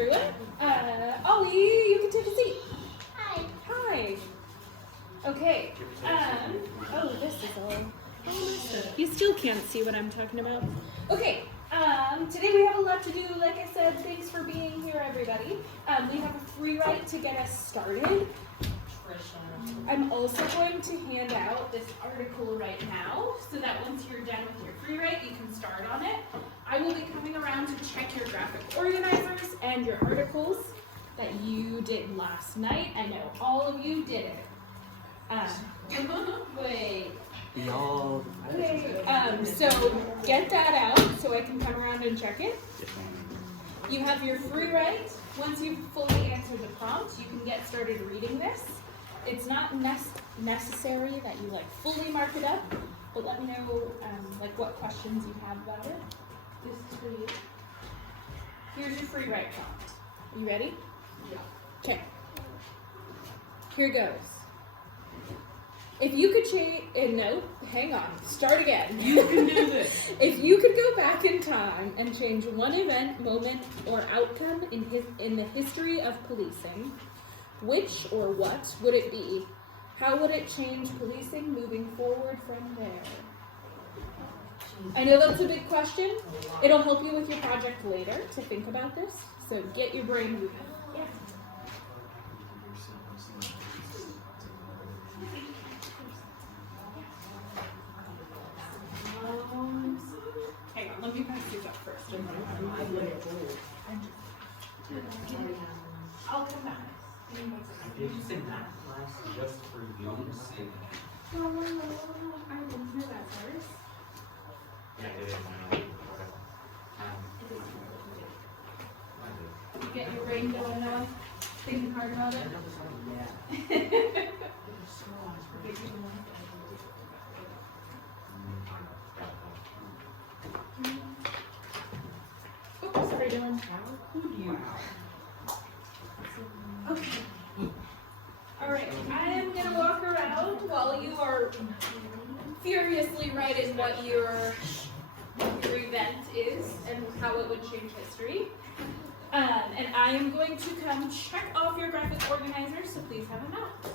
everyone. Ollie, you can take a seat. Hi. Hi. Okay. Oh, this is all. You still can't see what I'm talking about. Okay. Today we have a lot to do. Like I said, thanks for being here, everybody. We have a free write to get us started. I'm also going to hand out this article right now, so that once you're done with your free write, you can start on it. I will be coming around to check your graphic organizers and your articles that you did last night. I know all of you did it. Wait. So get that out so I can come around and check it. You have your free write. Once you've fully answered the prompt, you can get started reading this. It's not necessary that you fully mark it up, but let me know what questions you have about it. This is for you. Here's your free write prompt. Are you ready? Yeah. Okay. Here goes. If you could change, no, hang on, start again. You can do this. If you could go back in time and change one event, moment, or outcome in the history of policing, which or what would it be? How would it change policing moving forward from there? I know that's a big question. It'll help you with your project later to think about this, so get your brain moving. Yeah. Hang on, let me pass these up first. I'll come back. Did you say math class just for you? No, I didn't do that first. Yeah, it is. I know. Get your brain going on, thinking hard about it. Oops, sorry, Dylan. Okay. All right, I am gonna walk around while you are furiously writing what your event is and how it would change history. And I am going to come check off your graphic organizer, so please have them out.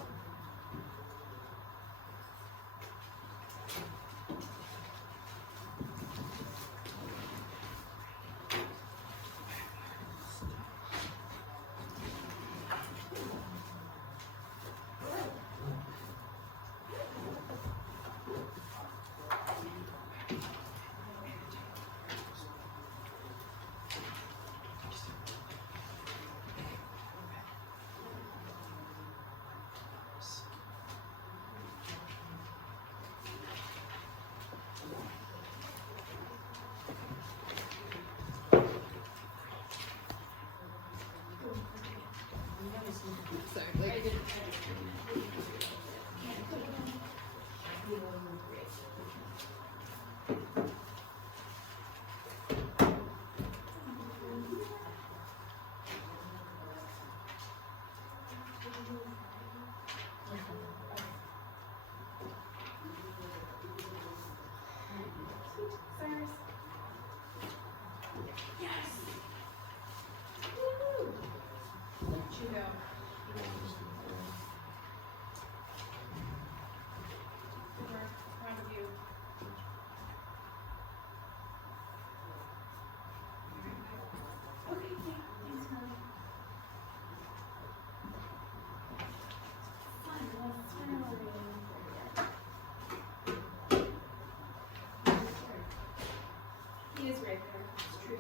He is right there. It's true.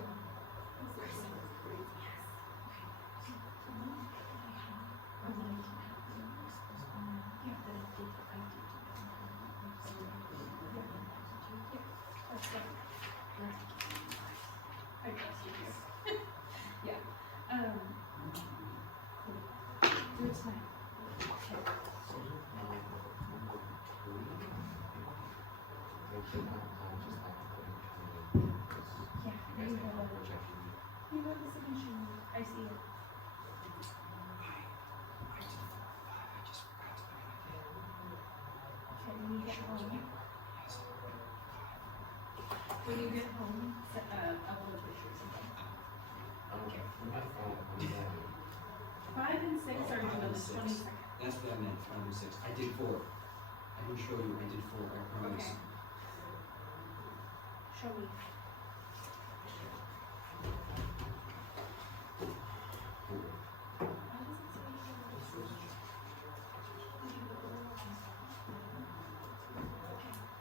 I see it. Okay, when you get home. When you get home, I will pictures of them. Okay. 5 and 6 are due on the 6. 22nd. That's what I meant, 5 and 6. I did 4. I didn't show you, I did 4, I promise. Okay. Show me.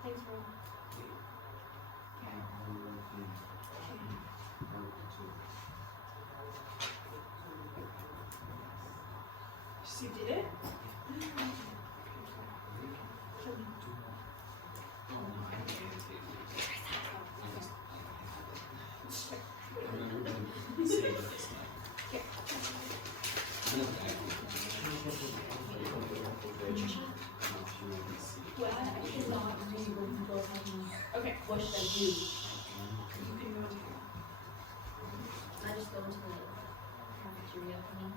Thanks, bro. You did it? Show me. Okay. What should I do? You can go. I just go into the cafeteria thing.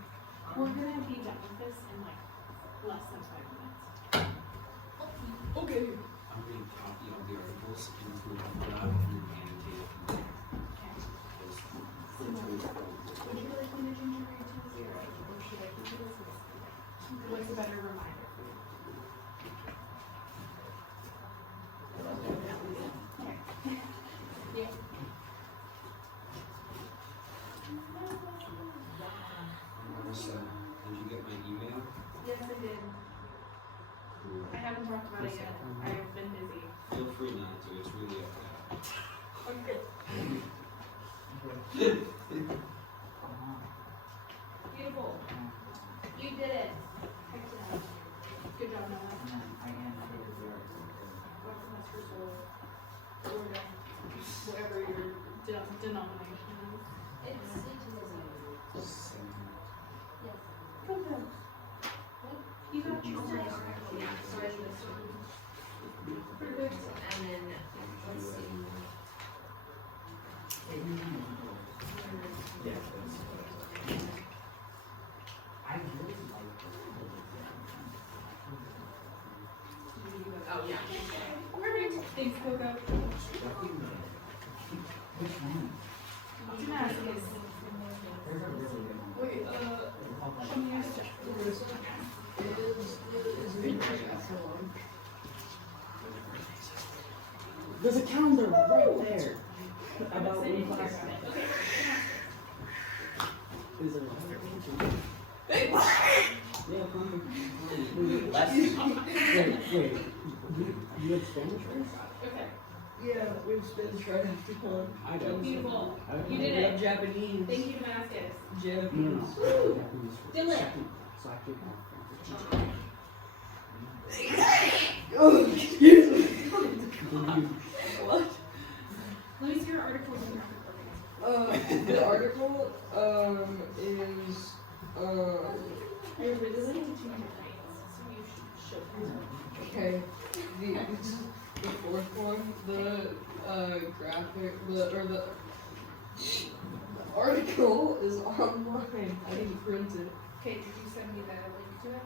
We're gonna be done with this in like less than 5 minutes. Okay. I'm going to copy all the articles into a graph and annotate it. Would you like me to ginger read to 0? Or should I keep it as this? What's a better reminder for you? Okay. Yeah. Marissa, did you get my email? Yes, I did. I haven't talked about it yet. I have been busy. Feel free not to, it's really up there. Okay. Beautiful. You did it. Heck yeah. Good job, Noah. What semester's or whatever your denomination is. It's Seven. yes. Good job. You got your Yeah, so I just Perfect. and then let's see. Yeah, that's I really like Oh yeah. Perfect. Thanks, Coco. Which one? Damascus. There's a really good one. Wait, show me your stuff. There's a calendar right there. About one class. Is it? Yeah, come. Wait. You had Spanish first? Okay. Yeah, we have Spanish right after con. I don't. Beautiful. I don't You know. did We it. have Japanese. Thank you, Damascus. Japanese. No. Japanese first. Dylan. Second. So I did my French. Oh, excuse me. Let me see your article when you're recording. The article is I really like to change your grades, so you should show them. okay. The fourth one, the graphic, the article is online. I didn't print it. Okay, did you send me the link to it?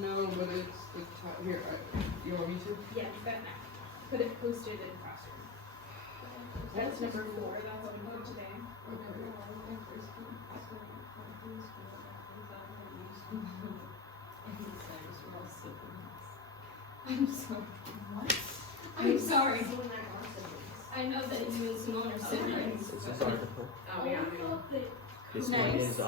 No, but it's the here. You want me to? Yeah, you got that. Put it posted in classroom. That's number 4. That's what we put today. I'm sorry. What? I'm sorry. I know that it means smaller siblings. It's this article. Oh yeah. This Nice. one is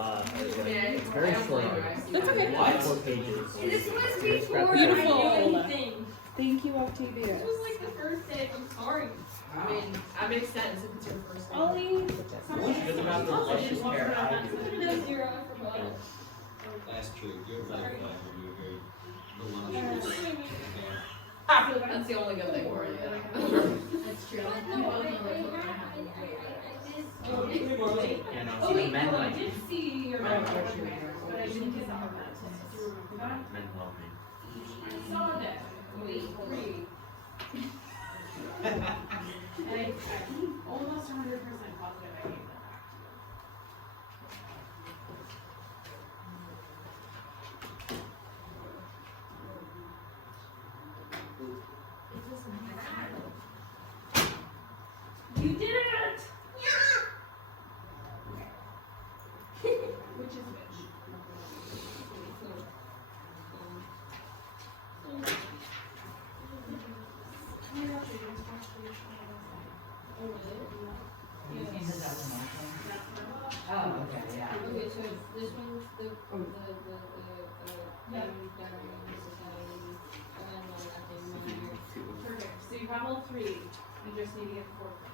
it's very short article. That's okay. What? 4 pages. This was It's before Beautiful. I knew anything. Thank you, Octavia. It was like the first day. I'm sorry. I mean, that makes sense if it's your first day. Ollie. Good about the luscious hair I do. No, 0, I forgot. That's true, you're right, you're very voluptuous. That's the only good thing for you. That's true. And Oh see the wait, men no, I love me. did see your Men mom, love me. but I didn't get the comments. Do you remember that? Men love me. I saw that. Wait, read. And I'm almost 100% positive I gave that back. You did it! Which is which? Oh, okay, yeah. Okay, so this one's the society, and then Perfect. So you have all three. You just need to get the fourth one.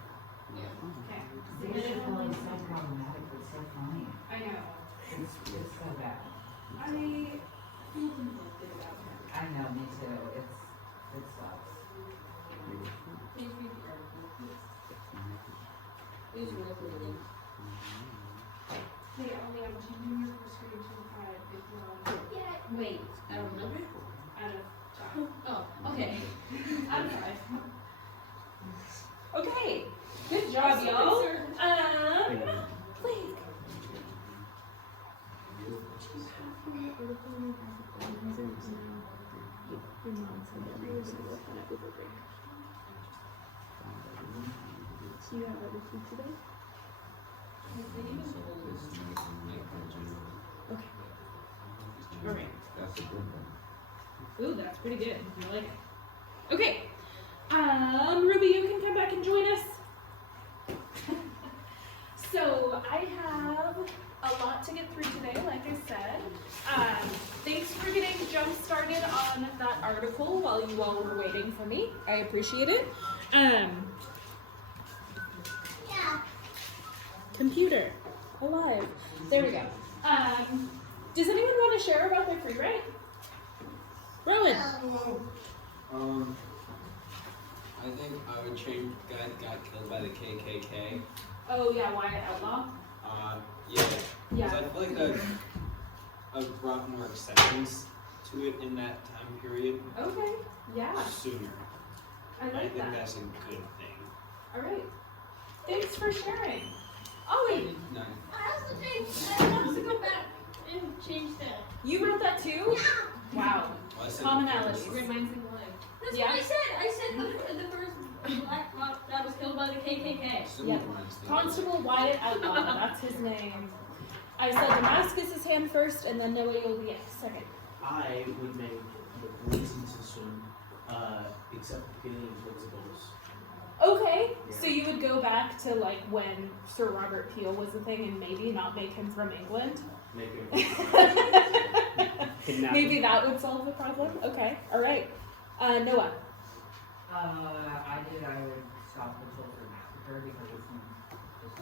Yeah. Okay. This is so problematic, but so funny. I know. It's so bad. I feel conflicted about him. I know, me too. It sucks. Please read the article. It was worth reading. Hey, only I'm changing your first grade to 5 if you want. Yeah. Wait, I don't remember. Out of 5. Oh, okay. Out of 5. Okay. Good job, y'all. Blake. You have everything today? Okay. Alright. That's a good one. Ooh, that's pretty good. I like it. Okay. Ruby, you can come back and join us. So I have a lot to get through today, like I said. Thanks for getting jump started on that article while you all were waiting for me. I appreciate it. Computer. Alive. There we go. Does anyone want to share about their free write? Rowan. I think I would change guy got killed by the KKK. Oh yeah, Wyatt Outlaw. Yeah. Yeah. 'Cause I feel like I've brought more acceptance to it in that time period Okay. Yeah. sooner. I I like think that. that's a good thing. All right. Thanks for sharing. Ollie, No. I want to go back and change that. you wrote that too? Wow. Well, I said Commonality. Reminds me of life. That's Yeah. what I said. I said the first black cop that was killed by the KKK. Similar Yeah. ones, they- Constable Wyatt Outlaw. That's his name. I said Damascus is hand first, and then Noah will be second. I would make the poison system, except beginning towards the goals. Okay. Yeah. So you would go back to like when Sir Robert Peel was a thing, and maybe not make him from England. Make it. Kidnap Maybe him. that would solve the problem. Okay. All right. Noah. I would stop the Tulsa massacre because it seems just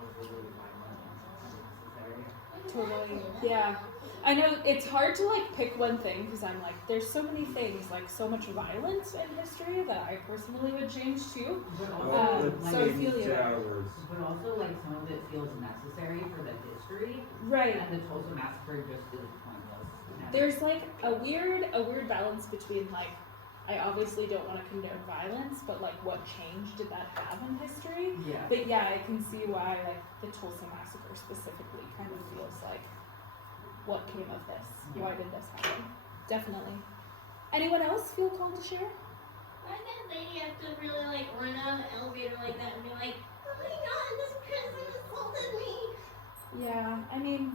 overly violent and unnecessary. Totally. Yeah. I know it's hard to like pick one thing because I'm like, there's so many things, like so much violence in history that I personally would change too. But So I feel you. But also, like, some of it feels necessary for the history, Right. and the Tulsa massacre just is pointless. There's like a weird balance between like, I obviously don't want to condone violence, but like what change did that have in history? Yeah. But yeah, I can see why like the Tulsa massacre specifically kind of feels like, what came of this? Why did this happen? Definitely. Anyone else feel called to share? Why did that lady have to really like run out of the elevator like that and be like, oh my god, this person assaulted me? Yeah, I mean,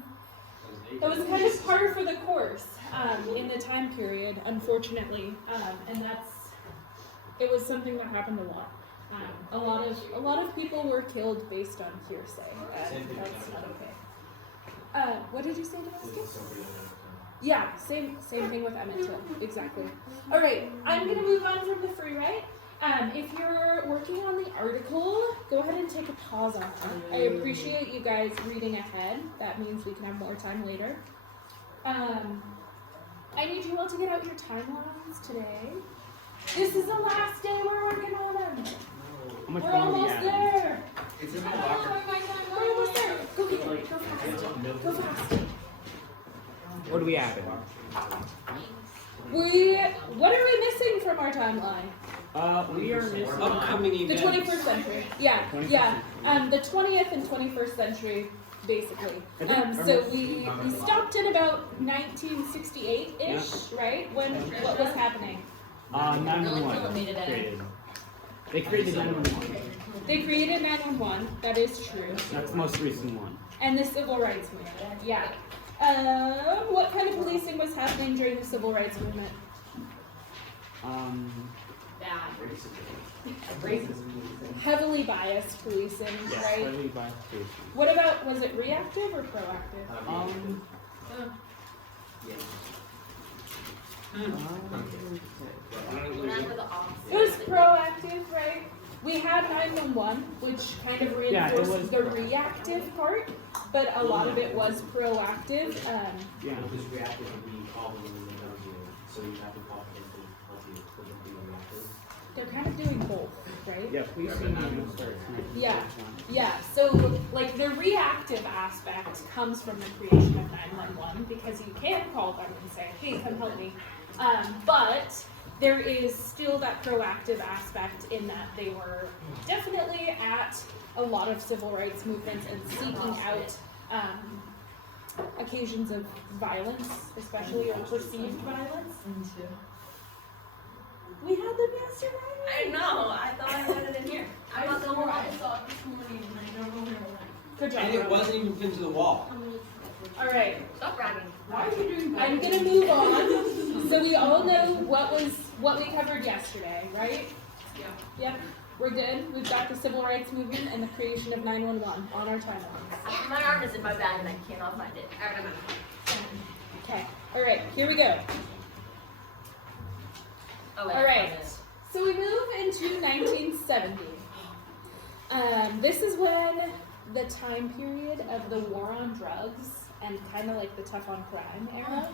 that was kind of par for the course in the time period, unfortunately, and it was something that happened a lot. A lot of people were killed based on hearsay, and that's not okay. What did you say, Damascus? Yeah, same thing with Emmett Till, exactly. All right, I'm gonna move on from the free write. If you're working on the article, go ahead and take a pause on that. I appreciate you guys reading ahead. That means we can have more time later. I need you all to get out your timelines today. This is the last day we're working on them. How much We're longer do we almost have? there. It's in my Oh, locker. We're almost there. Go get it. Go fast. Go fast. What do we have? What are we missing from our timeline? We are missing Upcoming The events. 21st century. Yeah, 21st yeah. The 20th and 21st century, basically. I think So we stopped in about 1968-ish, right? What was happening? 911 created. They created 911. They created 911. That is true. That's the most recent one. And the civil rights movement, yeah. What kind of policing was happening during the civil rights movement? Heavily biased policing, Yes, right? heavily biased policing. What about, was it reactive or proactive? Yeah. Whatever the opposite. It was proactive, right? We had 911, which kind of Yeah, it reinforced was the proactive. reactive part, but a lot of it was proactive. Yeah. Because reactive would be calling when they don't do it, so you have to call them to help you with them being reactive. They're kind of doing both, right? Yeah, policing and starts. Yeah. Yeah, so like the reactive aspect comes from the creation of 911 because you can call them and say, hey, come help me. But there is still that proactive aspect in that they were definitely at a lot of civil rights movements and seeking out occasions of violence, especially or perceived violence. We had them yesterday. I know. I thought I had it in here. I thought the whole I saw it this morning and I don't know where it went. Good job. And it Rob. wasn't even pinned to the wall. All right. Stop bragging. Why are you doing that? I'm gonna move on. So we all know what we covered yesterday, right? Yeah. Yep. We're good. We've got the civil rights movement and the creation of 911 on our timeline. My arm is in my bag and I cannot find it. Okay. All right. Here we go. Oh, wait, All I right. found it. So we move into 1970. This is when the time period of the war on drugs and kind of like the tough on crime era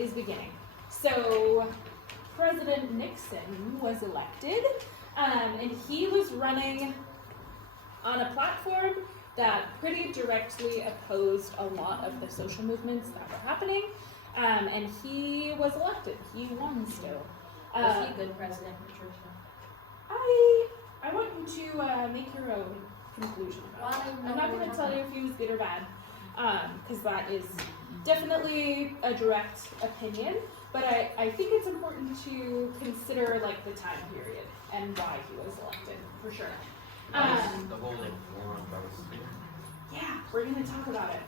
is beginning. So President Nixon was elected, and he was running on a platform that pretty directly opposed a lot of the social movements that were happening, and he was elected. He won still. Was he a good president, Patricia? I want you to make your own conclusion about it. I'm not going to tell you if he was good or bad, because that is definitely a direct opinion. But I think it's important to consider like the time period and why he was elected for sure. The whole like war on drugs thing. Yeah, we're going to talk about it.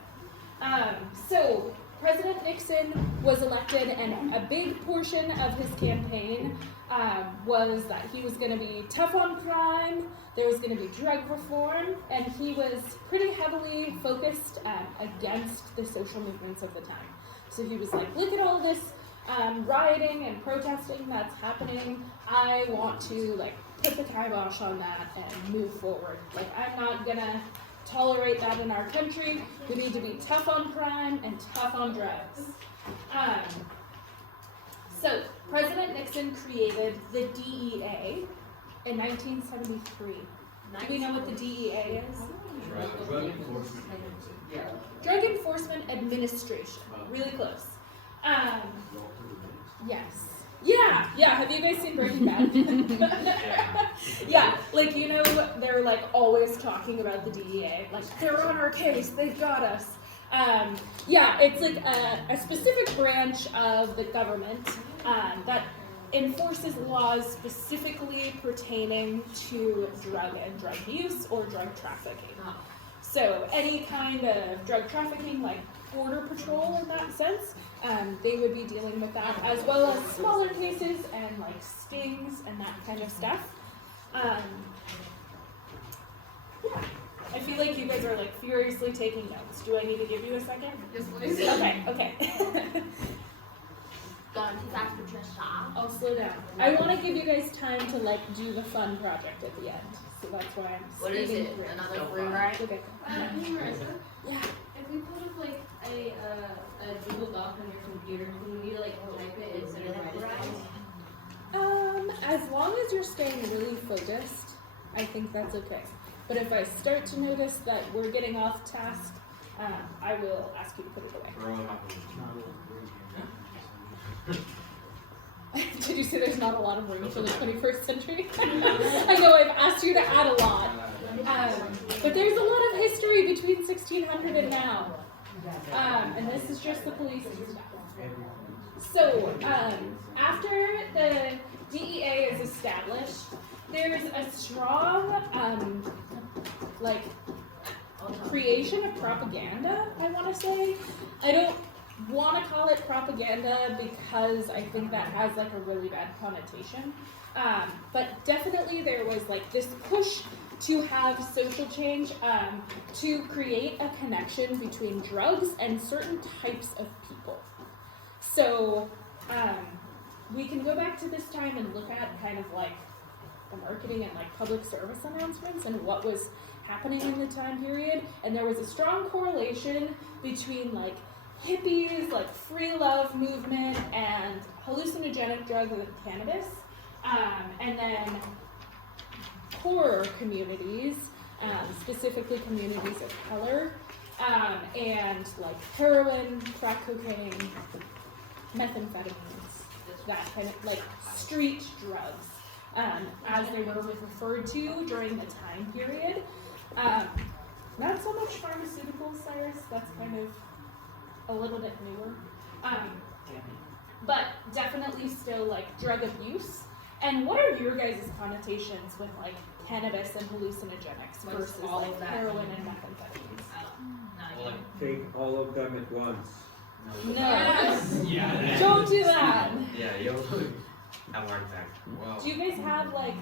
So President Nixon was elected, and a big portion of his campaign was that he was going to be tough on crime, there was going to be drug reform, and he was pretty heavily focused against the social movements of the time. So he was like, look at all this rioting and protesting that's happening. I want to like put the kibosh on that and move forward. Like, I'm not gonna tolerate that in our country. We need to be tough on crime and tough on drugs. So President Nixon created the DEA in 1973. Do we know what the DEA is? Drug enforcement agency. Yeah. Drug Enforcement Administration. Really close. Yes. Yeah. Have you guys seen Breaking Bad? Yeah, like, you know, they're like always talking about the DEA. Like, they're on our case, they've got us. Yeah, it's like a specific branch of the government that enforces laws specifically pertaining to drug and drug use or drug trafficking. So any kind of drug trafficking, like border patrol in that sense, they would be dealing with that, as well as smaller cases and like stings and that kind of stuff. Yeah, I feel like you guys are like furiously taking notes. Do I need to give you a second? Yes, please. Okay. Gone too fast, Patricia. I'll slow down. I want to give you guys time to like do the fun project at the end, so that's why I'm What is speeding it? through. Another free ride? Okay. Marissa, Yeah. If we pulled up like a Google Doc on your computer, do we need to like type it instead of write it down? As long as you're staying really focused, I think that's okay. But if I start to notice that we're getting off task, I will ask you to put it away. Throw it up. Did you say there's not a lot of room for the 21st century? I know I've asked you to add a lot. But there's a lot of history between 1600 and now. And this is just the police and stuff. So, after the DEA is established, there's a strong, creation of propaganda, I want to say. I don't want to call it propaganda because I think that has like a really bad connotation. But definitely there was like this push to have social change, to create a connection between drugs and certain types of people. So we can go back to this time and look at kind of like the marketing and like public service announcements and what was happening in the time period. And there was a strong correlation between like hippies, like free love movement, and hallucinogenic drugs and cannabis. And then poorer communities, specifically communities of color, and like heroin, crack cocaine, methamphetamines, that kind of like street drugs, as they were referred to during the time period. Not so much pharmaceuticals, Cyrus, that's kind of a little bit newer. But definitely still like drug abuse. And what are your guys' connotations with like cannabis and hallucinogenics What's versus all like of that heroin mean? and methamphetamines? Well, like, Take all of them at once. No, yeah. don't do that. Yeah, you'll have a heart attack. Well, Do you guys have like,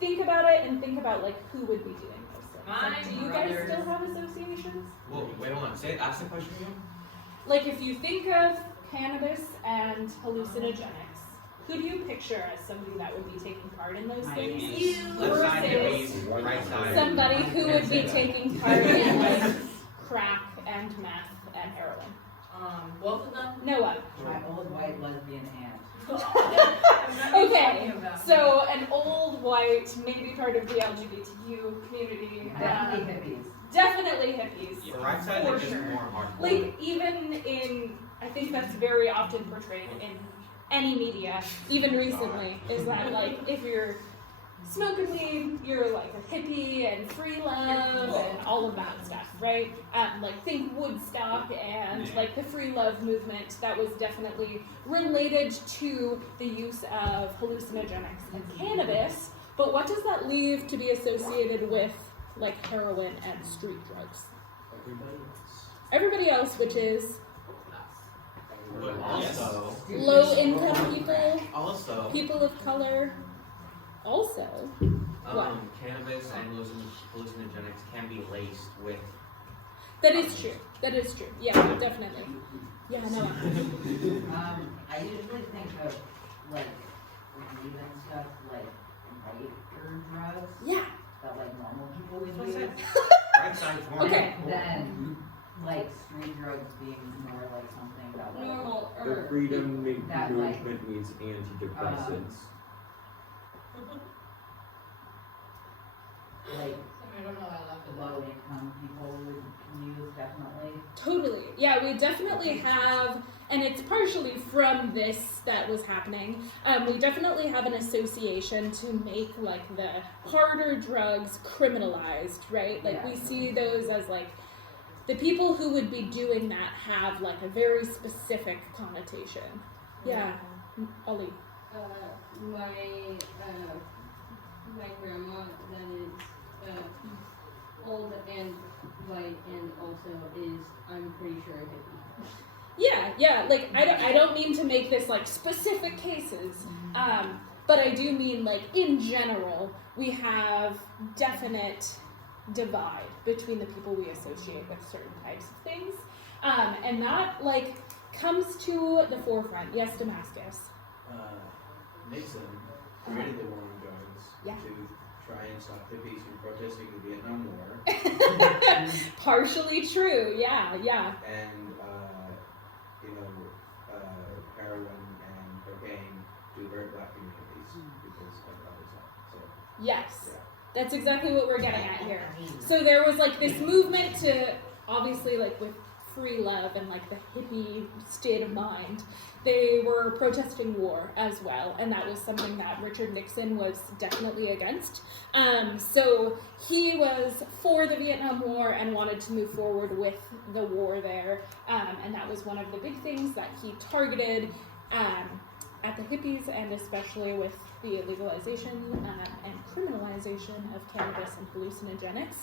think about it and think about like who would be doing those things? Like, My do you guys brothers. still have associations? Whoa, wait, hold on. Ask the question again. Like if you think of cannabis and hallucinogenics, who do you picture as somebody that would be taking part in those things? Hippies. Left side Versus hippies, right side. somebody who would be taking part in like crack and meth and heroin. Both of them? Noah. My old white lesbian aunt. Okay, so an old white, maybe part of the LGBTQ community. Definitely hippies. Definitely hippies. The right side For is just sure. more hardcore. Like even in, I think that's very often portrayed in any media, even recently, is that like if you're smoking weed, you're like a hippie and free love and all of that stuff, right? Like think Woodstock and like the free love movement, that was definitely related to the use of hallucinogenics and cannabis. But what does that leave to be associated with like heroin and street drugs? Everybody else, which is But also, low income people, also, people of color, also. What? cannabis and hallucinogenics can be laced with. That is true. That is true. Yeah, definitely. Yeah, no. I usually think of like weed and stuff like lighter drugs Yeah. that like normal people would What's use. Right side's more Okay. hardcore. Then like street drugs being more like something that like Normal The or freedom that, like, movement needs antidepressants. like I don't know, I left it low income people would use definitely. Totally. Yeah, we definitely have, and it's partially from this that was happening. We definitely have an association to make like the harder drugs criminalized, right? Like we see those as like the people who would be doing that have like a very specific connotation. Yeah, Ollie. My grandma that is old and white and also is, I'm pretty sure, a hippie. Yeah, like I don't mean to make this like specific cases, but I do mean like in general we have definite divide between the people we associate with certain types of things, and that like comes to the forefront. Yes, Damascus. Nixon created the war on drugs Yeah. to try and stop hippies from protesting the Vietnam War. Partially true. Yeah. And heroin and cocaine do very black communities because of other stuff. So Yes. yeah. That's exactly what we're getting at here. So there was like this movement to, obviously like with free love and like the hippie state of mind, they were protesting war as well, and that was something that Richard Nixon was definitely against. So he was for the Vietnam War and wanted to move forward with the war there, and that was one of the big things that he targeted. at the hippies, and especially with the legalization and criminalization of cannabis and hallucinogenics.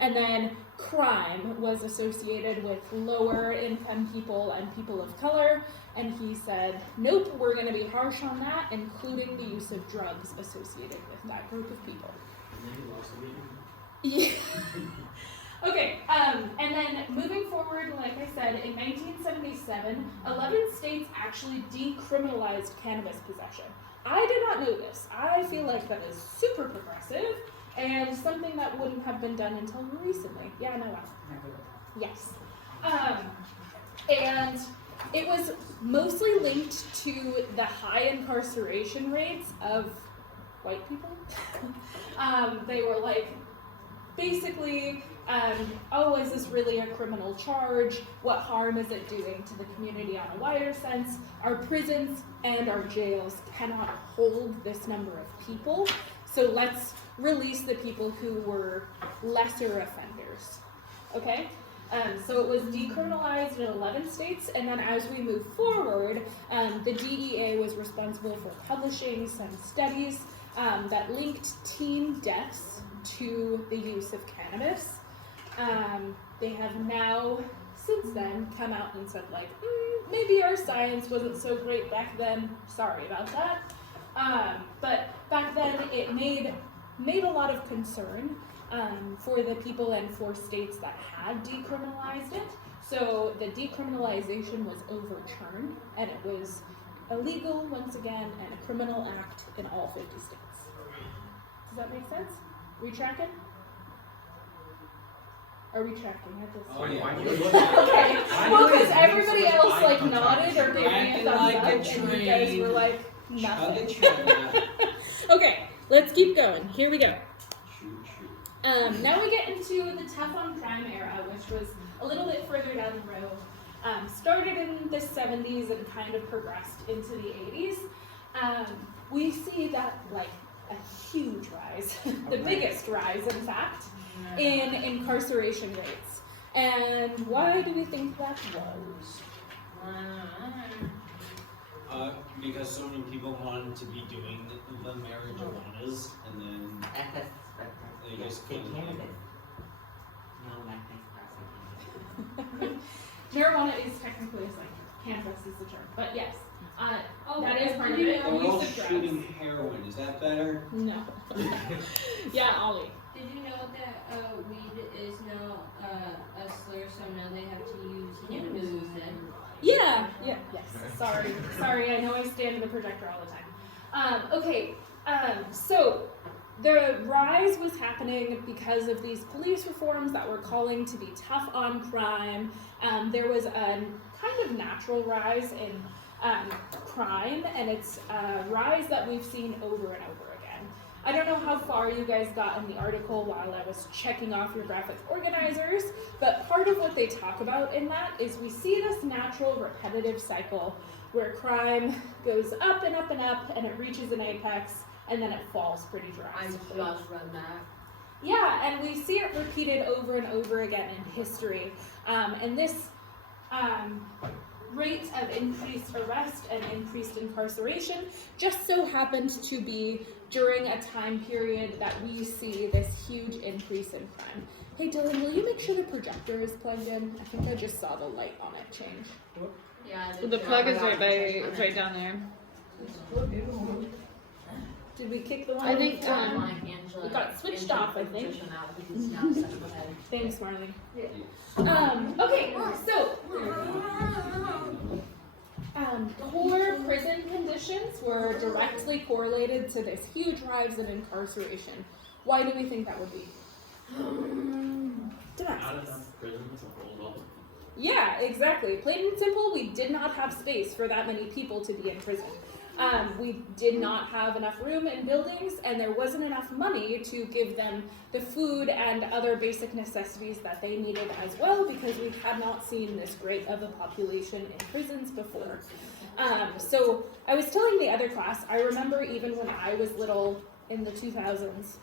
And then crime was associated with lower income people and people of color. And he said, nope, we're going to be harsh on that, including the use of drugs associated with that group of people. And then he lost the meeting. Yeah. Okay, and then moving forward, like I said, in 1977, 11 states actually decriminalized cannabis possession. I did not know this. I feel like that is super progressive and something that wouldn't have been done until recently. Yeah, no, yes. And it was mostly linked to the high incarceration rates of white people. They were like, basically, oh, is this really a criminal charge? What harm is it doing to the community on a wider sense? Our prisons and our jails cannot hold this number of people, so let's release the people who were lesser offenders, okay? So it was decriminalized in 11 states, and then as we move forward, the DEA was responsible for publishing some studies that linked teen deaths to the use of cannabis. They have now, since then, come out and said like, maybe our science wasn't so great back then, sorry about that. But back then it made a lot of concern for the people and for states that had decriminalized it. So the decriminalization was overturned and it was illegal once again and a criminal act in all 50 states. Does that make sense? Are we tracking? Are we tracking at this Oh, point? yeah. Why do you look at Okay. I Well, know because it makes everybody so much else eye like contact. nodded or gave me a Tracking thumbs like up, a and you guys train. were like Chug a nothing. train. Okay, let's keep going. Here we go. Shoot, shoot. Now we get into the tough on crime era, which was a little bit further down the road. Started in the 70s and kind of progressed into the 80s. We see that like a huge rise, the biggest rise in fact, in incarceration rates. And why do we think that was? Because so many people wanted to be doing the marijuanas, and then they just Take couldn't. cannabis. No, my face class. Marijuana is technically a psych. Cannabis is the term, but yes, Oh, that is part of did it. you They're know- all Use of drugs. shooting heroin. Is that better? No. Yeah, Ollie. Did you know that weed is now a slur, so now they have to use cannabis instead? Yeah. Yes. Sorry. I know I stand in the projector all the time. Okay. So the rise was happening because of these police reforms that were calling to be tough on crime. There was a kind of natural rise in crime, and it's a rise that we've seen over and over again. I don't know how far you guys got in the article while I was checking off your graphic organizers, but part of what they talk about in that is we see this natural repetitive cycle where crime goes up and up and up and it reaches an apex and then it falls pretty drastically. read that. Yeah, and we see it repeated over and over again in history. And this rate of increased arrest and increased incarceration just so happened to be during a time period that we see this huge increase in crime. Hey Dylan, will you make sure the projector is plugged in? I think I just saw the light on it change. Yeah. The plug is right down there. Did we kick the one? I think, it got switched off, I think. Thanks, Marley. Okay, so poor prison conditions were directly correlated to this huge rise in incarceration. Why do we think that would be? Not enough prisons to hold all the people. Yeah, exactly. Plain and simple, we did not have space for that many people to be in prison. We did not have enough room in buildings, and there wasn't enough money to give them the food and other basic necessities that they needed as well, because we had not seen this great of a population in prisons before. So I was telling the other class, I remember even when I was little in the 2000s,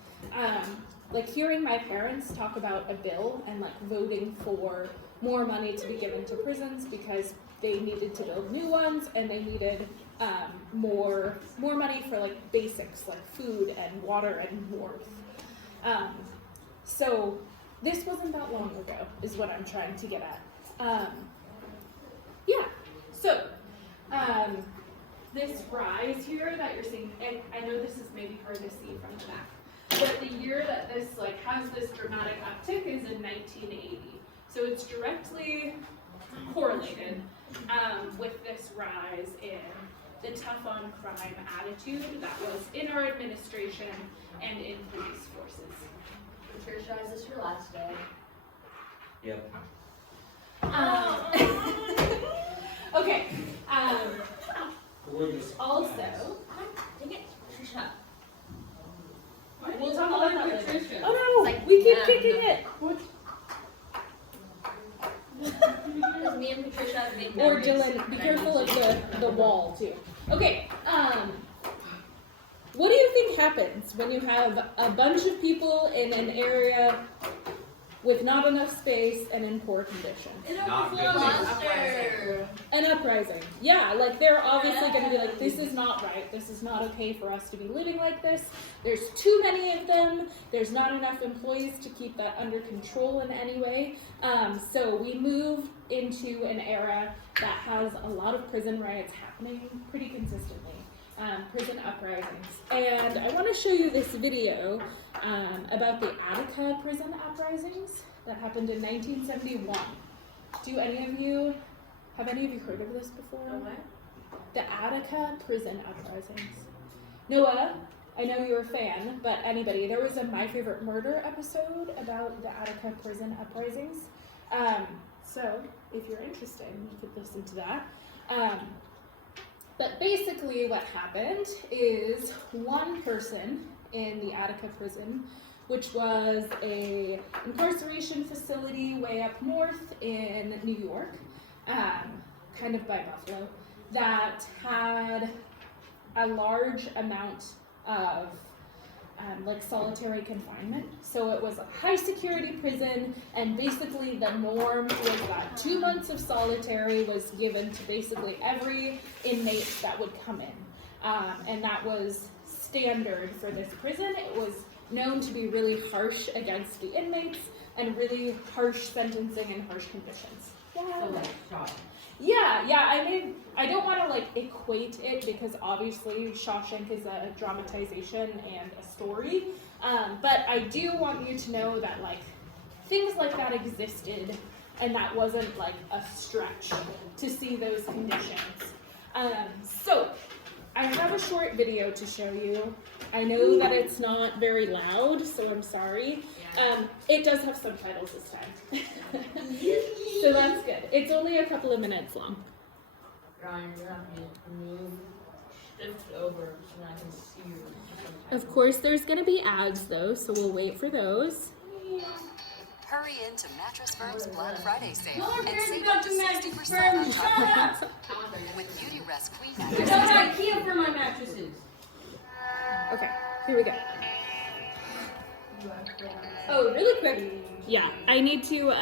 like hearing my parents talk about a bill and like voting for more money to be given to prisons because they needed to build new ones and they needed more money for like basics like food and water and warmth. So this wasn't that long ago, is what I'm trying to get at. Yeah. So this rise here that you're seeing, and I know this is maybe hard to see from the back, but the year that this like has this dramatic uptick is in 1980. So it's directly correlated with this rise in the tough on crime attitude that was in our administration and in police forces. Patricia, is this your last day? Yep. Okay. Or this Also, Take it, Patricia. we'll talk about that later. Patricia. Oh no, Like, we keep yeah, kicking no. it. Because me and Patricia have made Or memories. Dylan, be careful of the wall too. Okay, what do you think happens when you have a bunch of people in an area with not enough space and in poor condition? Not good things. Monster. An uprising. Yeah, like they're obviously going to be like, this is not right. This is not okay for us to be living like this. There's too many of them. There's not enough employees to keep that under control in any way. So we move into an era that has a lot of prison riots happening pretty consistently. Prison uprisings. And I want to show you this video about the Attica prison uprisings that happened in 1971. Have any of you heard of this before? The Attica prison uprisings. Noah, I know you're a fan, but anybody, there was a My Favorite Murder episode about the Attica prison uprisings. So if you're interested, you could listen to that. But basically what happened is one person in the Attica prison, which was a incarceration facility way up north in New York, kind of by Buffalo, that had a large amount of like solitary confinement. So it was a high security prison, and basically the norm was that 2 months of solitary was given to basically every inmate that would come in. And that was standard for this prison. It was known to be really harsh against the inmates and really harsh sentencing and harsh conditions. So like shocking. Yeah, I don't want to like equate it because obviously Shawshank is a dramatization and a story, but I do want you to know that like things like that existed and that wasn't like a stretch to see those conditions. So I have a short video to show you. I know that it's not very loud, so I'm sorry. It does have subtitles this time. So that's good. It's only a couple of minutes long. Ryan, you're gonna have to move, shift over so I can see you. Of course, there's going to be ads though, so we'll wait for those. Hurry into Mattress Firm's Black Friday sale No one and cares save about up to the Mattress 60% Firm. on top Shut of up! with Beauty Rest Queen I mattresses. don't have IKEA for my mattresses. Okay, here we go. Oh, really quick. Yeah, I need to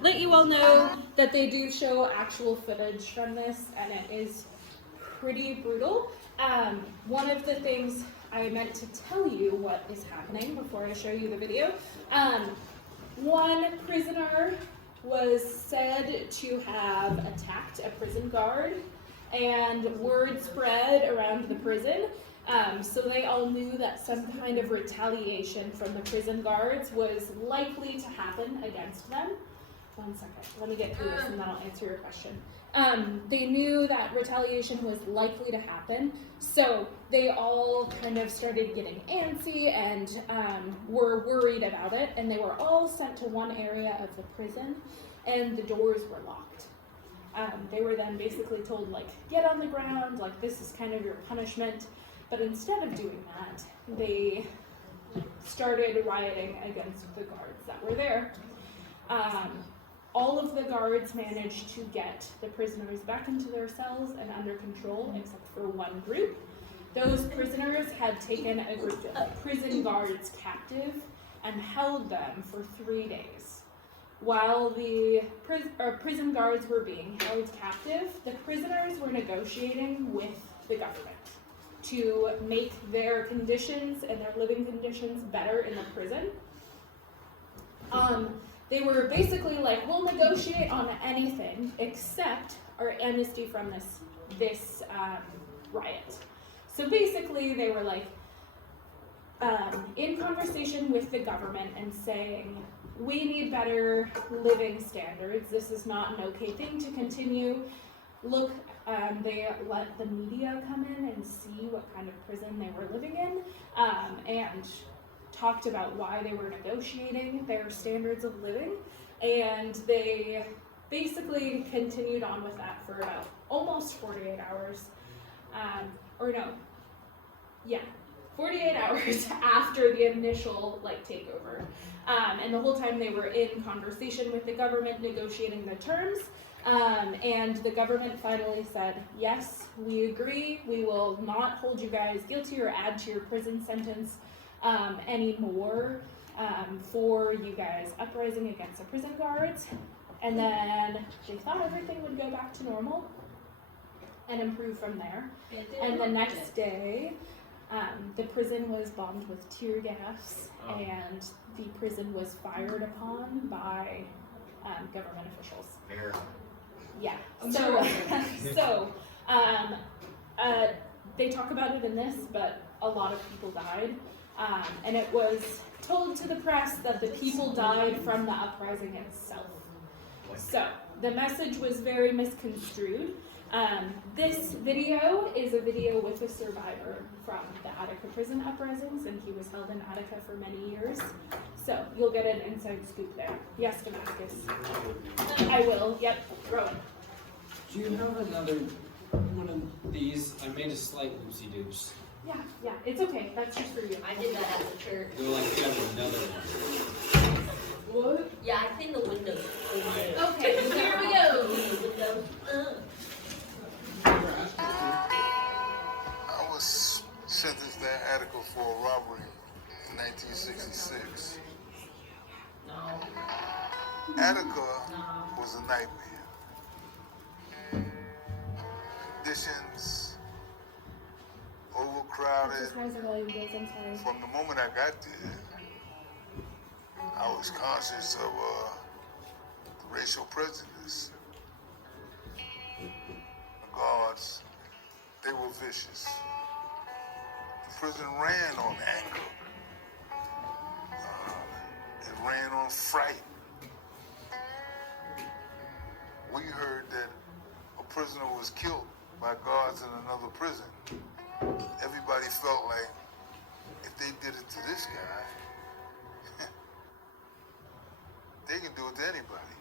let you all know that they do show actual footage from this, and it is pretty brutal. One of the things I meant to tell you what is happening before I show you the video. One prisoner was said to have attacked a prison guard, and word spread around the prison. So they all knew that some kind of retaliation from the prison guards was likely to happen against them. 1 second, let me get through this and then I'll answer your question. They knew that retaliation was likely to happen, so they all kind of started getting antsy and were worried about it, and they were all sent to one area of the prison, and the doors were locked. They were then basically told, like, get on the ground, like, this is kind of your punishment. But instead of doing that, they started rioting against the guards that were there. All of the guards managed to get the prisoners back into their cells and under control, except for one group. Those prisoners had taken a group of prison guards captive and held them for 3 days. While the prison guards were being held captive, the prisoners were negotiating with the government to make their conditions and their living conditions better in the prison. They were basically like, we'll negotiate on anything except our amnesty from this riot. So basically they were like in conversation with the government and saying, we need better living standards. This is not an okay thing to continue. Look, they let the media come in and see what kind of prison they were living in, and talked about why they were negotiating their standards of living, and they basically continued on with that for about almost 48 hours, 48 hours after the initial takeover, and the whole time they were in conversation with the government negotiating the terms, and the government finally said, yes, we agree, we will not hold you guys guilty or add to your prison sentence anymore for you guys uprising against the prison guards. And then they thought everything would go back to normal and improve from there. And the next day, the prison was bombed with tear gas, and the prison was fired upon by government officials. Yeah. So they talk about it in this, but a lot of people died. And it was told to the press that the people died from the uprising itself. So the message was very misconstrued. This video is a video with a survivor from the Attica prison uprisings, and he was held in Attica for many years. So you'll get an inside scoop there. Yes, Damascus. I will. Yep. Rowan. Do you have another one of these? I made a slight loopsie doops. Yeah, it's okay. That's just for you. I did that at the church. They're like, you have another one. What? Yeah, I cleaned the windows. Okay, here we go. I was sentenced to Attica for a robbery in 1966. No. Attica was a nightmare. Conditions, overcrowded. Just how's the volume goes, I'm sorry. From the moment I got there, I was conscious of the racial prejudice. The guards, they were vicious. The prison ran on anger. It ran on fright. We heard that a prisoner was killed by guards in another prison. Everybody felt like if they did it to this guy, they can do it to anybody.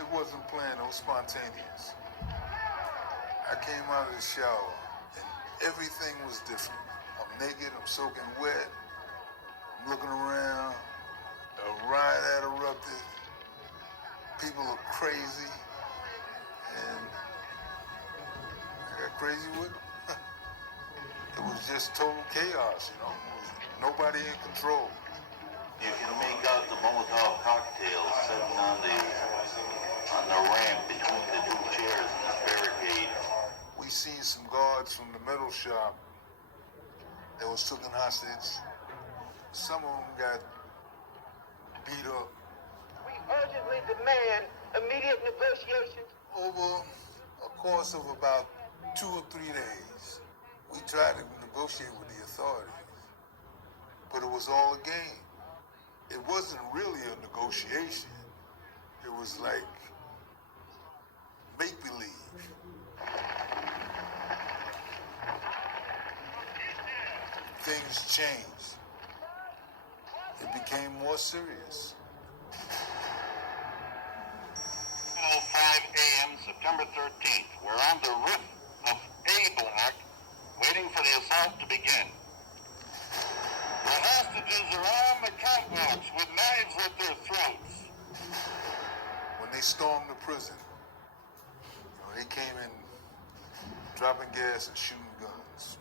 It wasn't planned, it was spontaneous. I came out of the shower and everything was different. I'm naked, I'm soaking wet, I'm looking around, a riot had erupted, people are crazy, and I got crazy with them. It was just total chaos, you know. Nobody in control. You can make out the Molotov cocktails sitting on the ramp between the two chairs in the barricade. We seen some guards from the metal shop that was taken hostage. Some of them got beat up. We urgently demand immediate negotiations. Over a course of about 2 or 3 days, we tried to negotiate with the authorities, but it was all a game. It wasn't really a negotiation. It was like make-believe. Things changed. It became more serious. 5 a.m. September 13th. We're on the roof of A block, waiting for the assault to begin. The hostages are on the catwalks with knives at their throats. When they stormed the prison, they came in dropping gas and shooting guns.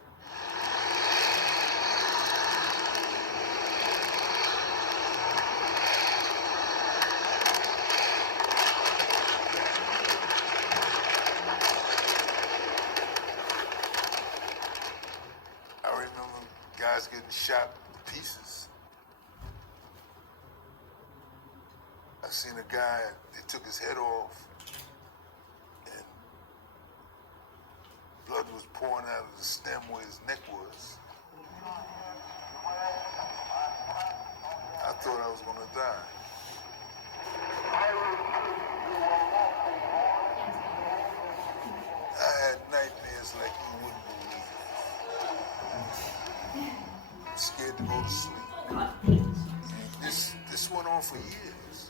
I seen a guy, they took his head off, and blood was pouring out of the stem where his neck was. I thought I was gonna die. I had nightmares like you wouldn't believe. I'm scared to go to sleep. This went on for years.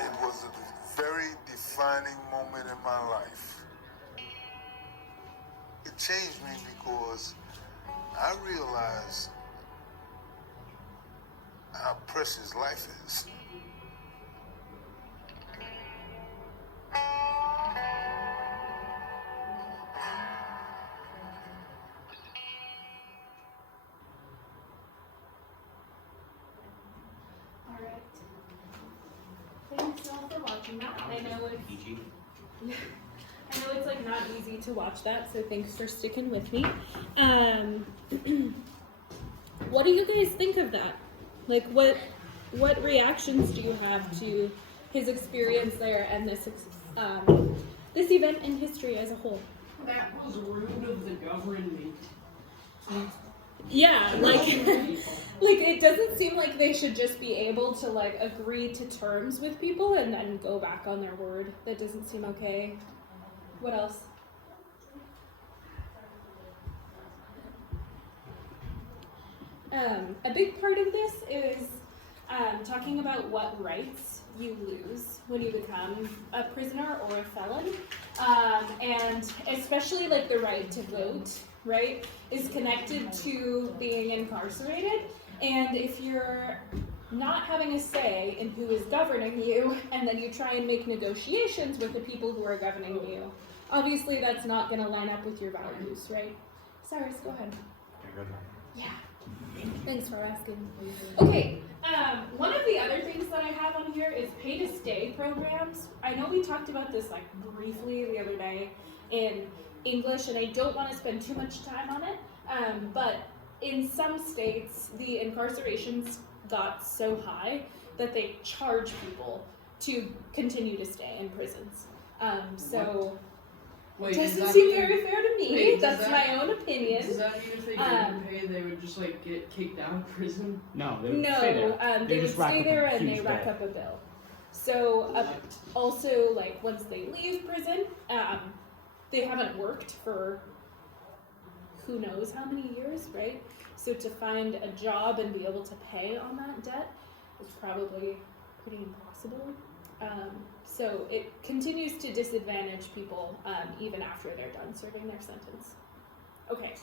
It was a very defining moment in my life. It changed me because I realized how precious life is. Alright. Thanks all for watching that. I know it's PG. I know it's like not easy to watch that, so thanks for sticking with me. What do you guys think of that? Like, what reactions do you have to his experience there and this event in history as a whole? That was rude of the government. Yeah, like it doesn't seem like they should just be able to like agree to terms with people and then go back on their word. That doesn't seem okay. What else? A big part of this is talking about what rights you lose when you become a prisoner or a felon, and especially like the right to vote, right, is connected to being incarcerated. And if you're not having a say in who is governing you, and then you try and make negotiations with the people who are governing you, obviously that's not going to line up with your values, right? Cyrus, go ahead. Yeah. Thanks for asking. Okay, one of the other things that I have on here is pay to stay programs. I know we talked about this like briefly the other day in English, and I don't want to spend too much time on it, but in some states, the incarcerations got so high that they charge people to continue to stay in prisons. So Wait, doesn't seem very fair to me. That's my own opinion. Does that mean if they didn't pay, they would just like get kicked out of prison? No, they would stay there. They would just rack stay up there a and they huge rack bill. up a bill. So also, like once they leave prison, they haven't worked for who knows how many years, right? So to find a job and be able to pay on that debt is probably pretty impossible. So it continues to disadvantage people even after they're done serving their sentence. Okay.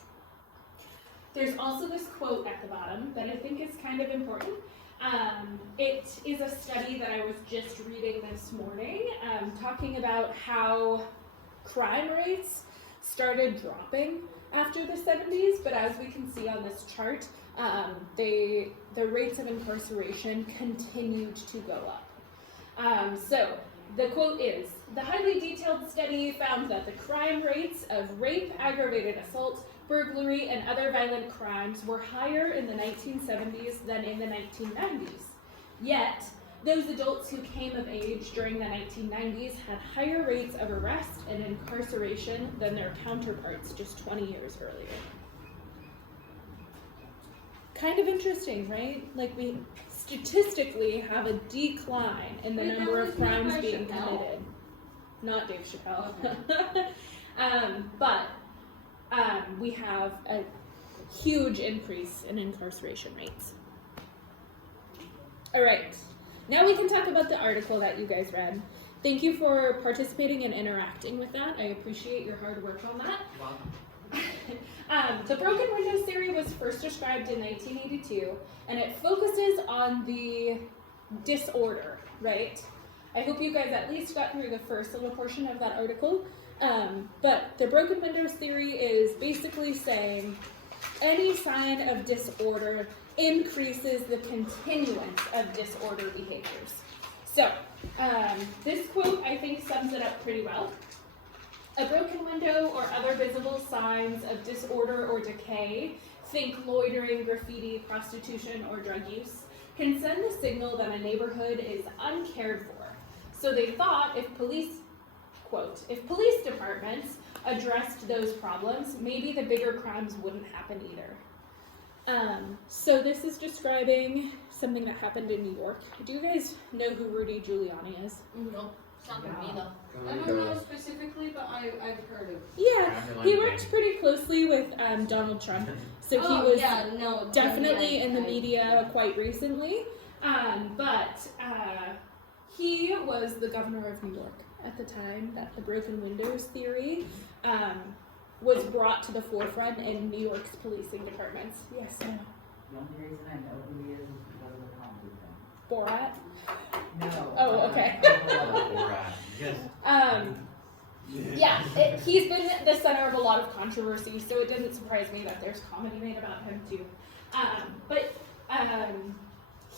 There's also this quote at the bottom that I think is kind of important. It is a study that I was just reading this morning, talking about how crime rates started dropping after the 70s, but as we can see on this chart, the rates of incarceration continued to go up. So the quote is, "The highly detailed study found that the crime rates of rape, aggravated assault, burglary, and other violent crimes were higher in the 1970s than in the 1990s. Yet, those adults who came of age during the 1990s had higher rates of arrest and incarceration than their counterparts just 20 years earlier." Kind of interesting, right? Like we statistically have a decline in the number of crimes being committed. Not Dave Chappelle. But we have a huge increase in incarceration rates. All right, now we can talk about the article that you guys read. Thank you for participating and interacting with that. I appreciate your hard work on that. The broken windows theory was first described in 1982, and it focuses on the disorder, right? I hope you guys at least got through the first little portion of that article. But the broken windows theory is basically saying any sign of disorder increases the continuance of disorder behaviors. So, this quote I think sums it up pretty well. A broken window or other visible signs of disorder or decay, think loitering, graffiti, prostitution, or drug use, can send the signal that a neighborhood is uncared for. So they thought if police, quote, if police departments addressed those problems, maybe the bigger crimes wouldn't happen either. So this is describing something that happened in New York. Do you guys know who Rudy Giuliani is? No, it's not gonna be though. I don't know specifically, but I've heard of. Yeah, he worked pretty closely with Donald Trump, so he was definitely in the media quite recently. But he was the governor of New York at the time that the broken windows theory was brought to the forefront in New York's policing departments. Yes, no. The only reason I know who he is because of the comedy thing. Borat? No. Oh, okay. He's been the center of a lot of controversy, so it doesn't surprise me that there's comedy made about him too.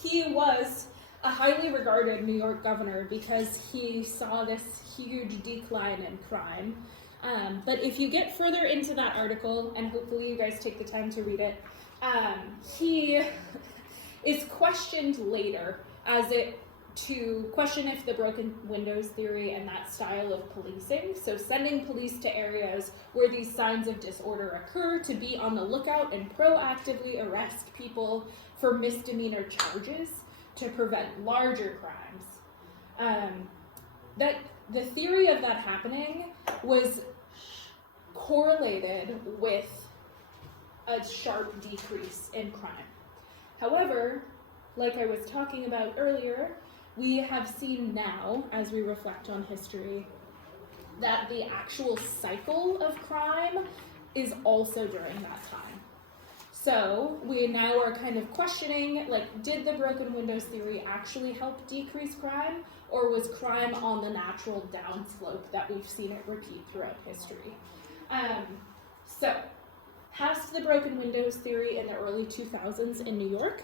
He was a highly regarded New York governor because he saw this huge decline in crime. But if you get further into that article, and hopefully you guys take the time to read it, he is questioned later to question if the broken windows theory and that style of policing, so sending police to areas where these signs of disorder occur to be on the lookout and proactively arrest people for misdemeanor charges to prevent larger crimes. That the theory of that happening was correlated with a sharp decrease in crime. However, like I was talking about earlier, we have seen now, as we reflect on history, that the actual cycle of crime is also during that time. So we now are kind of questioning, like, did the broken windows theory actually help decrease crime, or was crime on the natural downslope that we've seen it repeat throughout history? So, past the broken windows theory in the early 2000s in New York,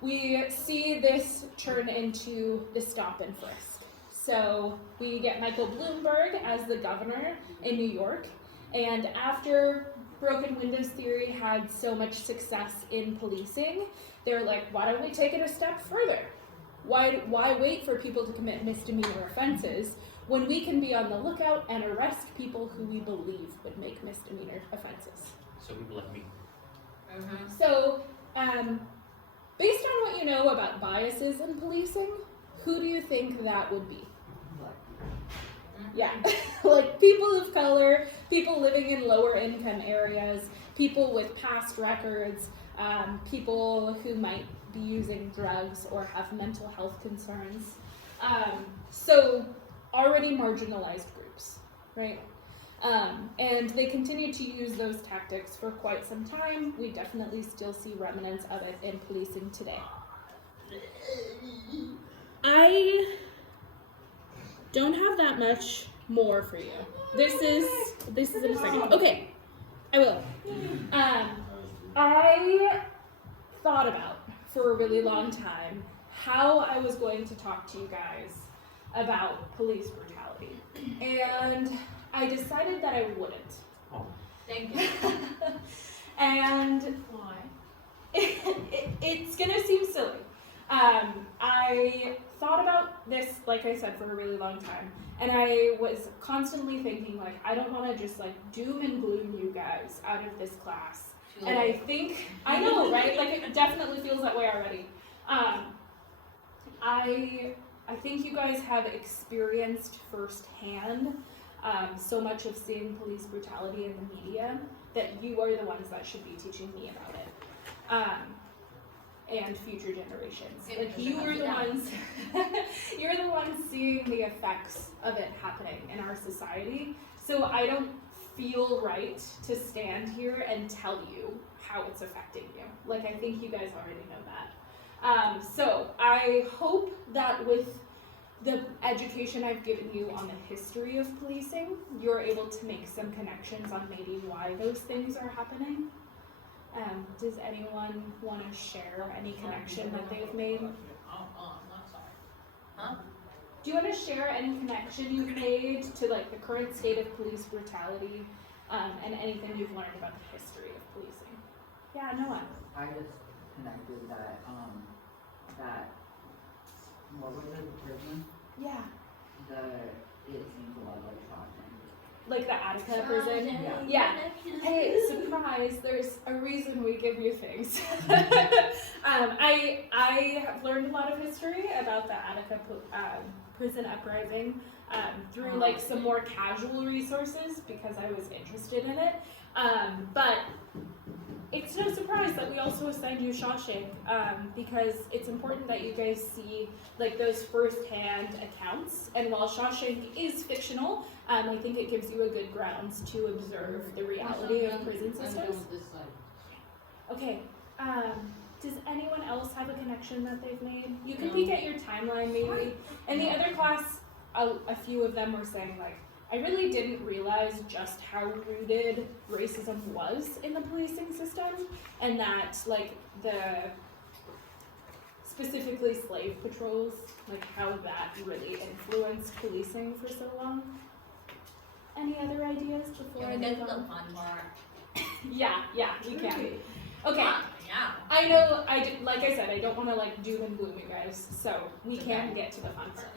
we see this turn into the stop and frisk. So we get Michael Bloomberg as the governor in New York, and after broken windows theory had so much success in policing, they're like, why don't we take it a step further? Why wait for people to commit misdemeanor offenses when we can be on the lookout and arrest people who we believe would make misdemeanor offenses? So people like me. So, based on what you know about biases in policing, who do you think that would be? Yeah, like people of color, people living in lower income areas, people with past records, people who might be using drugs or have mental health concerns. So already marginalized groups, right? And they continue to use those tactics for quite some time. We definitely still see remnants of it in policing today. I don't have that much more for you. This is in a second. Okay, I will. I thought about for a really long time how I was going to talk to you guys about police brutality, and I decided that I wouldn't. Oh. Thank you. And Why? It's gonna seem silly. I thought about this, like I said, for a really long time, and I was constantly thinking, like, I don't want to just like doom and gloom you guys out of this class. And I think, I know, right? Like, it definitely feels that way already. I think you guys have experienced firsthand so much of seeing police brutality in the media that you are the ones that should be teaching me about it. And future generations. Like, you are the ones, you're the ones seeing the effects of it happening in our society. So I don't feel right to stand here and tell you how it's affecting you. Like, I think you guys already know that. So I hope that with the education I've given you on the history of policing, you're able to make some connections on maybe why those things are happening. Does anyone want to share any connection that they've made? Oh, I'm not sorry. Huh? Do you want to share any connection you've made to like the current state of police brutality, and anything you've learned about the history of policing? Yeah, Noah. I just connected that, what was it, the prison? Yeah. It seems a lot like Shawshank. Like the Attica prison? Yeah. Yeah. Hey, surprise, there's a reason we give you things. I have learned a lot of history about the Attica prison uprising through like some more casual resources because I was interested in it. But it's no surprise that we also assigned you Shawshank because it's important that you guys see like those first-hand accounts. And while Shawshank is fictional, I think it gives you a good grounds to observe the reality of prison systems. Okay. Does anyone else have a connection that they've made? You can peek at your timeline maybe. In the other class, a few of them were saying like, I really didn't realize just how rooted racism was in the policing system, and that like the specifically slave patrols, like how that really influenced policing for so long. Any other ideas before I move on? Yeah, we can. Okay. Yeah. I know. Like I said, I don't want to like doom and gloom you guys, so we can get to the fun stuff.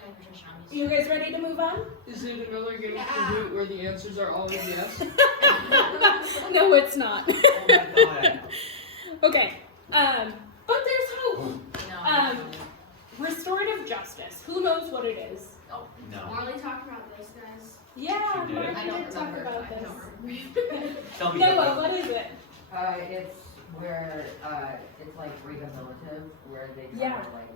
You guys ready to move on? Is it another game of Kahoot where the answers are always yes? No, it's not. Oh my god. Okay. But there's hope. Restorative justice. Who knows what it is? Oh, No. Marley talked about this, guys. Yeah, She did? Marley did talk about this. Tell me. Noah, what is it? It's where, it's like rehabilitative, where they try Yeah. to like,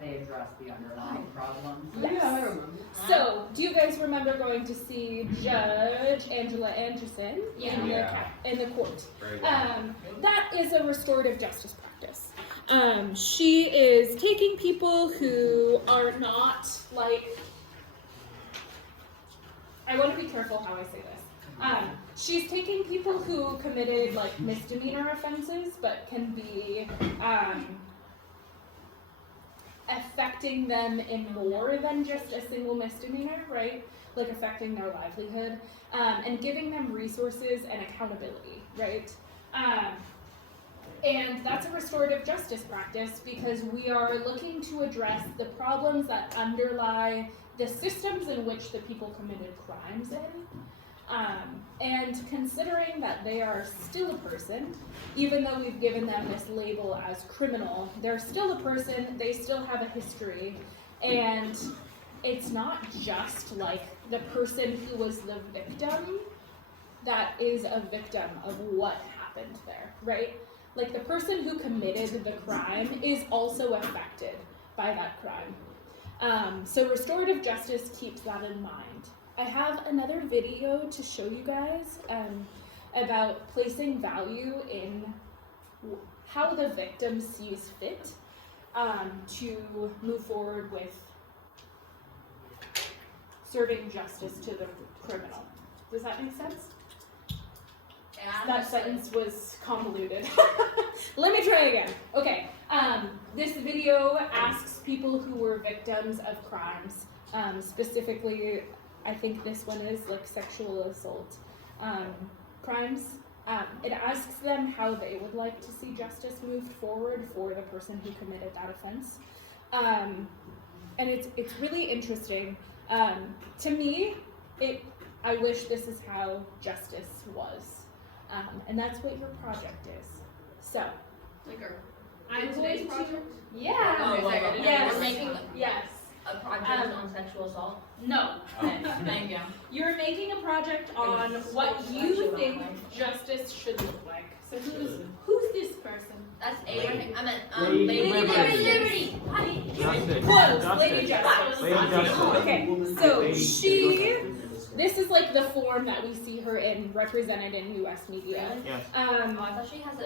they address the underlying problems. Yes. Yeah, I remember. So, do you guys remember going to see Judge Angela Anderson in the court? Very well. That is a restorative justice practice. She is taking people who are not like, I want to be careful how I say this. She's taking people who committed like misdemeanor offenses, but can be affecting them in more than just a single misdemeanor, right? Like affecting their livelihood, and giving them resources and accountability, right? And that's a restorative justice practice because we are looking to address the problems that underlie the systems in which the people committed crimes in. And considering that they are still a person, even though we've given them this label as criminal, they're still a person, they still have a history, and it's not just like the person who was the victim that is a victim of what happened there, right? Like the person who committed the crime is also affected by that crime. So restorative justice keeps that in mind. I have another video to show you guys about placing value in how the victim sees fit to move forward with serving justice to the criminal. Does that make sense? That sentence was convoluted. Let me try again. Okay, this video asks people who were victims of crimes, specifically, I think this one is like sexual assault crimes. It asks them how they would like to see justice moved forward for the person who committed that offense. And it's really interesting. To me, I wish this is how justice was. And that's what your project is. So, Like I'm today's going to, project? yeah, Oh, well, yes, we're making yes. a project on sexual assault? No. Okay, thank you. You're making a project on what you think justice should look like. So who's this person? That's Abraham. I meant Lady Liberty. Close, Lady Justice. Lady Justice. Okay, so this is like the form that we see her in, represented in U.S. media. Yes. I thought she has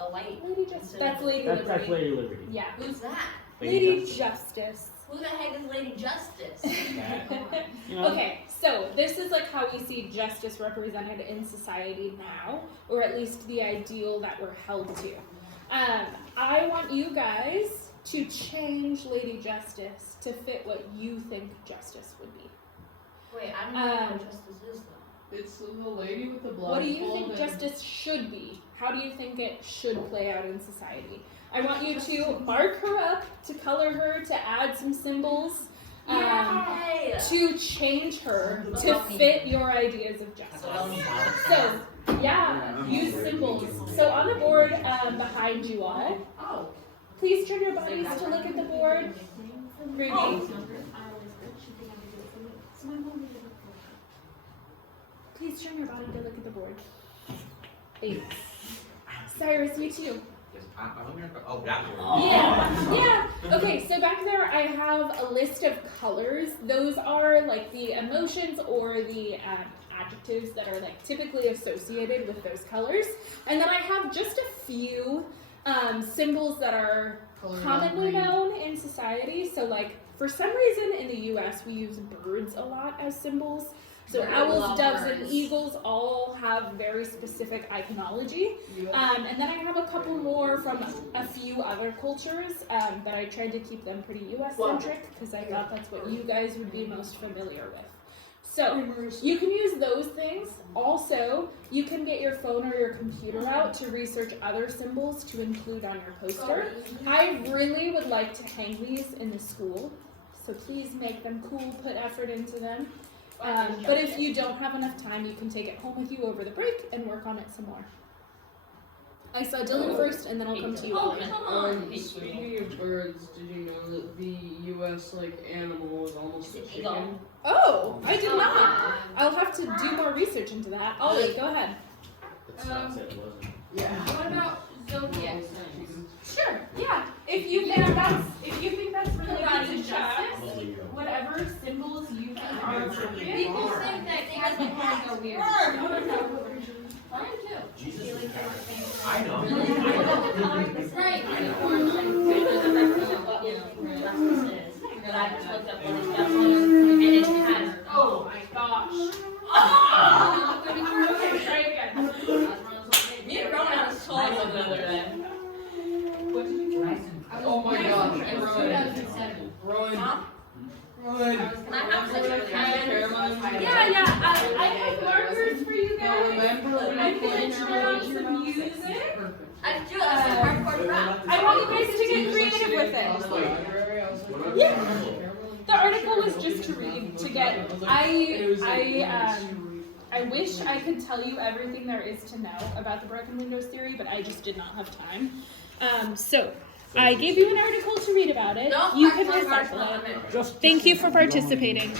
a white. Lady Justice. That's Lady Liberty. That's Lady Liberty. Yeah. Who's that? Lady Justice. Who the heck is Lady Justice? Okay, so this is like how we see justice represented in society now, or at least the ideal that we're held to. I want you guys to change Lady Justice to fit what you think justice would be. Wait, I don't know what justice is though. It's the lady with the blonde. What do you think justice should be? How do you think it should play out in society? I want you to mark her up, to color her, to add some symbols, to change her to fit your ideas of justice. So, yeah, use symbols. So on the board behind you all, please turn your bodies to look at the board. Ruby. Please turn your body to look at the board. Thanks. Cyrus, you too. Oh, that Yeah. Okay, so back there I have a list of colors. Those are like the emotions or the adjectives that are like typically associated with those colors. And then I have just a few symbols that are commonly known in society. So like for some reason in the US we use birds a lot as symbols. So owls, doves, and eagles all have very specific iconology. And then I have a couple more from a few other cultures, but I tried to keep them pretty US-centric because I thought that's what you guys would be most familiar with. So you can use those things. Also, you can get your phone or your computer out to research other symbols to include on your poster. I really would like to hang these in the school, so please make them cool, put effort into them. But if you don't have enough time, you can take it home with you over the break and work on it some more. I saw Dylan first, and then I'll come to you. Speaking of birds, did you know that the U.S. animal is almost a chicken? Oh, I did not. I'll have to do more research into that. Ollie, go ahead. What about zodiac? Sure. Yeah. If you think that's really justice, whatever symbols you think are appropriate. People think that Capricorns are weird. Mine too. I know. Right. But I just looked up what it does, and it has. Oh my gosh. Okay, try again. Me and Ronan was told the other day. What did you do? Oh my gosh, Rowan. I have markers for you guys. I can turn on some music. I do that some hardcore rap. I want you guys to get creative with it. Yeah. The article was just to read, to get, I wish I could tell you everything there is to know about the broken windows theory, but I just did not have time. So I gave you an article to read about it. You can recycle it. Thank you for participating.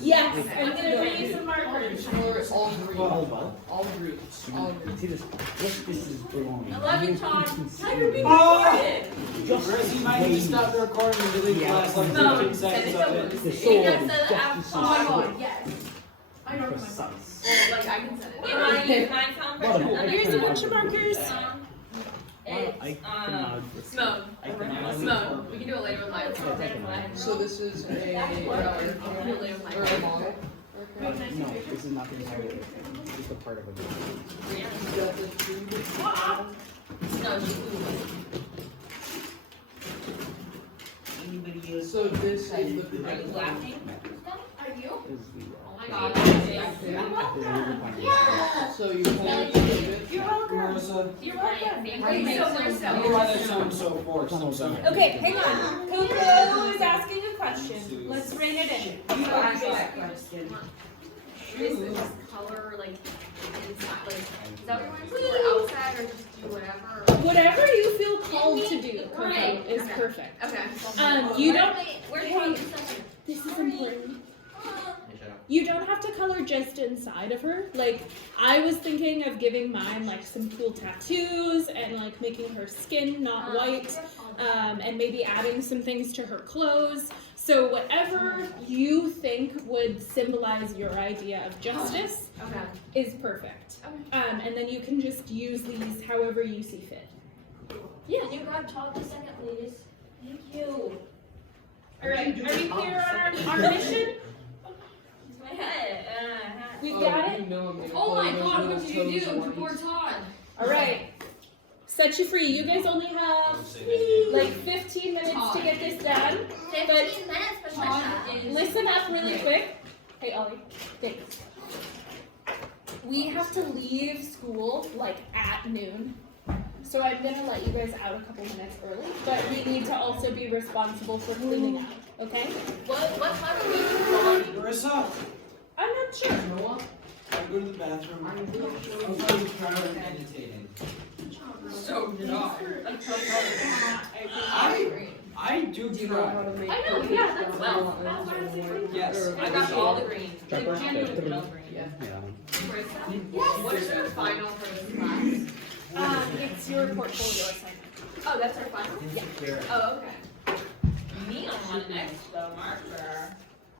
Yes, I'm going to give you some markers. All green. See this? Justice is belonging. I love you, Tom. How you being recorded? Chris, you might need to stop the recording and delete the last 15 seconds of it. The soul of justice is Oh my god, yes. I know precise. I can send it. You want to use mine, Tom? Here's a bunch of markers. Smoke. Smoke. We can do it later with mine. So this is a model. No, this is not the entire thing. This is the part of it. No, Anybody else? So this is the Are you laughing? Are you? Oh my god. Yeah. So you hold it. You're welcome. Marissa. You're welcome. Why there's so forced? I'm sorry. Okay, hang on. Coco is asking a question. Let's rein it in. You ask that question. Is this color like inside? Like, is that what you want to do? Outside or just do whatever? Whatever you feel called to do, Coco, Right. is perfect. Okay. You don't. Where's Hey, this is important. You don't have to color just inside of her. Like, I was thinking of giving mine like some cool tattoos and like making her skin not white, and maybe adding some things to her clothes. So whatever you think would symbolize your idea of justice is perfect. And then you can just use these however you see fit. Yeah. Can you grab Todd a second, please? Thank you. All right. Are we clear on our mission? My head. We've got it. Oh my god, what did you do? You poor Todd. All right. set you free. You guys only have like 15 minutes to get this done. 15 minutes for push-ups. Listen up really quick. Hey, Ollie, thanks. We have to leave school like at noon. So I'm gonna let you guys out a couple minutes early, but we need to also be responsible for cleaning out, okay? What time are we going? Marissa, I'm not sure. I go to the bathroom. I'm meditating. So did I do you know how to make I know, yeah, that's well. Yes, I got all the green. Chopper? Yeah. What is your final for this class? It's your portfolio assignment. Oh, that's our final? Yeah. Oh, okay. Me, I want an extra marker.